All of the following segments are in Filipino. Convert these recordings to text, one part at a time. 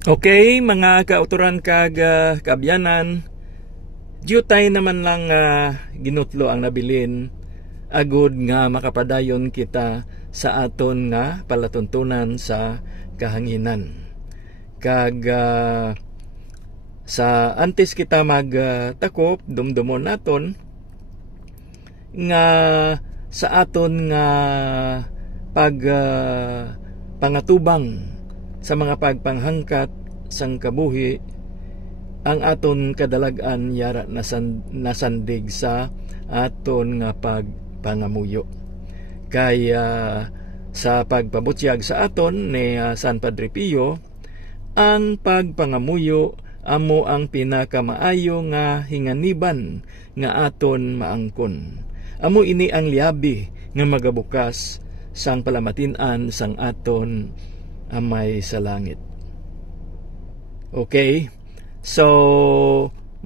Okay, mga kauturan kag kaabyanan, diyutay naman lang ginutlo ang nabilin agud nga makapadayon kita sa aton nga palatuntunan sa kahanginan. Kag sa antes kita magtakop, dumdumon naton nga sa aton nga pangatubang sa mga pagpanghangkat sang kabuhi, ang aton kadalagan yara nasandig sa aton nga pagpangamuyo. Kaya sa pagpabutyag sa aton ni San Padre Pio, ang pagpangamuyo amo ang pinakamaayo nga hinganiban nga aton maangkon. Amo ini ang liabi nga magabukas sang palamatinan sang aton amay sa langit. Okay? So,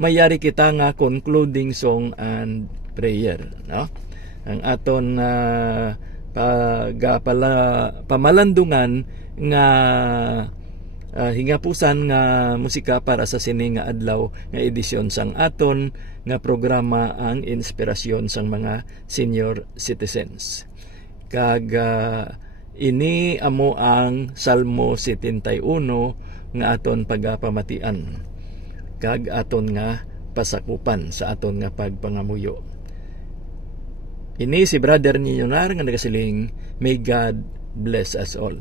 mayari kita nga concluding song and prayer, no? Ang aton pamalandungan nga hingapusan nga musika para sa sini nga adlaw nga edisyon sang aton nga programa ang inspirasyon sang mga senior citizens. Kag ini amo ang Salmo 71 nga aton pagapamatian kag aton nga pasakupan sa aton nga pagpangamuyo. Ini si Brother Ninonar nga nagasiling, may God bless us all.